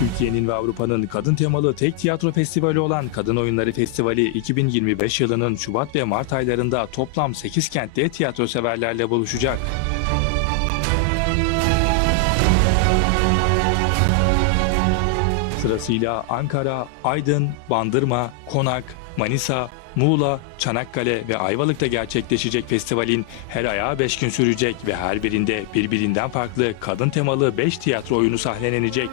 Türkiye'nin ve Avrupa'nın kadın temalı tek tiyatro festivali olan Kadın Oyunları Festivali 2025 yılının Şubat ve Mart aylarında toplam 8 kentte tiyatro severlerle buluşacak. Sırasıyla Ankara, Aydın, Bandırma, Konak, Manisa, Muğla, Çanakkale ve Ayvalık'ta gerçekleşecek festivalin her ayağı 5 gün sürecek ve her birinde birbirinden farklı kadın temalı 5 tiyatro oyunu sahnelenecek.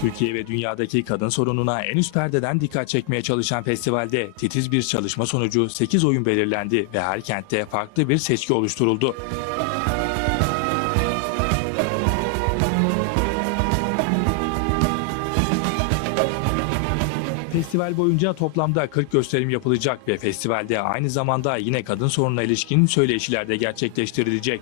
Türkiye ve dünyadaki kadın sorununa en üst perdeden dikkat çekmeye çalışan festivalde titiz bir çalışma sonucu 8 oyun belirlendi ve her kentte farklı bir seçki oluşturuldu. Festival boyunca toplamda 40 gösterim yapılacak ve festivalde aynı zamanda yine kadın sorununa ilişkin söyleşiler de gerçekleştirilecek.